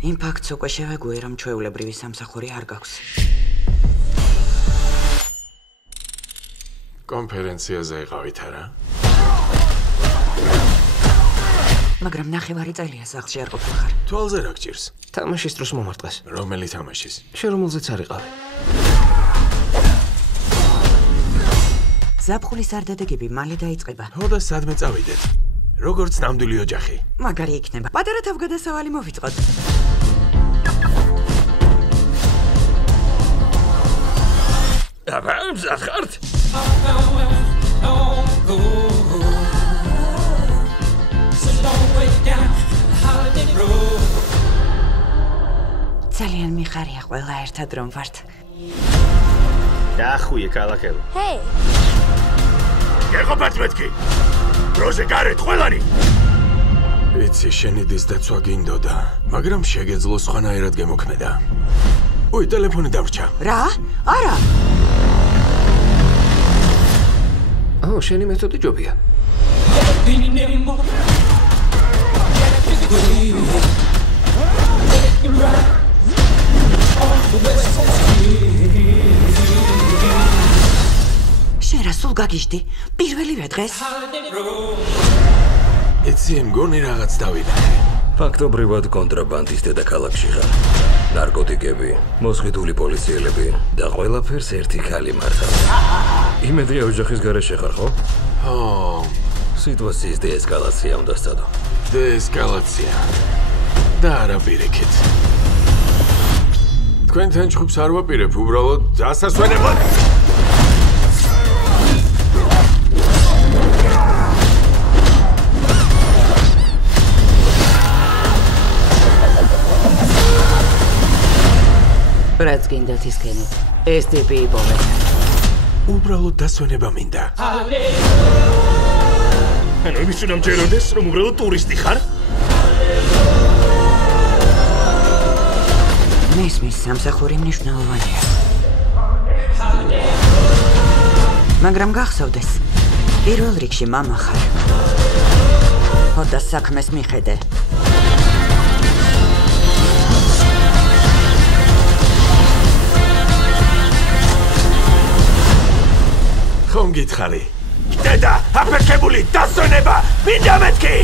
იმ ფაქტს უკვე შევეგუე, რომ ჩვეულებრივი სამსახური არ გაქვს. კონფერენციაზე იყავით არა? მაგრამ ნახევარი წელია სახლში არ ყოფილიყარ. თვალზე რა გჭირს? თამაშის დროს მომარტყეს. რომელი თამაშის? შენ რომელზეც არ იყავი. ზაფხულის სარდადეგები მალე დაიწყება. ხო და სადმე წავიდეთ? როგორც ნამდვილი ოჯახი. მაგარი იქნება. პატარა თავგადასავალი მოვიწყოთ. აბა, მზად ხართ? ძალიან მიხარია ყველა ერთად რომ ვართ. დახვიე ქალაქელო. ჰეი! გეყოფათ მეთქი. დროზე გარეთ ყველანი. იცი შენი დის დაცვა გინდოდა, მაგრამ შეგეძლო სხვანაირად გემოქმედა. უი, ტელეფონი დამრჩა. რა? არა. შენი მეთოდი ჯობია. შენ რა სულ გაგიჟდი? პირველივე დღეს? იცი, მგონი რაღაც დავინახე. ფაქტობრივად კონტრაბანდის დედაქალაქში ხარ. ნარკოტიკები, მოსყიდული პოლიციელები და ყველაფერს ერთი ქალი მართავს. იმედია ოჯახის გარეშე ხარ, ხო? ხო. სიტუაციის დეესკალაცია უნდა სწადო. დეესკალაცია. და არა პირიქით. თქვენთან ჯგუფს არ ვაპირებ, უბრალოდ დასასვენებლად. რაც გინდათ ისქენით. ეს ტიპი იპოვეთ. უბრალოდ დასვენება მინდა. ანუ იმის უნდა მჯეროდეს, რომ უბრალოდ ტურისტი ხარ? მისმის სამსახური მნიშვნელოვანია. მაგრამ გახსოვდეს, პირველ რიგში მამა ხარ. ხო და საქმეს მიხედე. ხომ გითხარი? დედა, აფეთქებული დასვენება, მინდა მეთქი!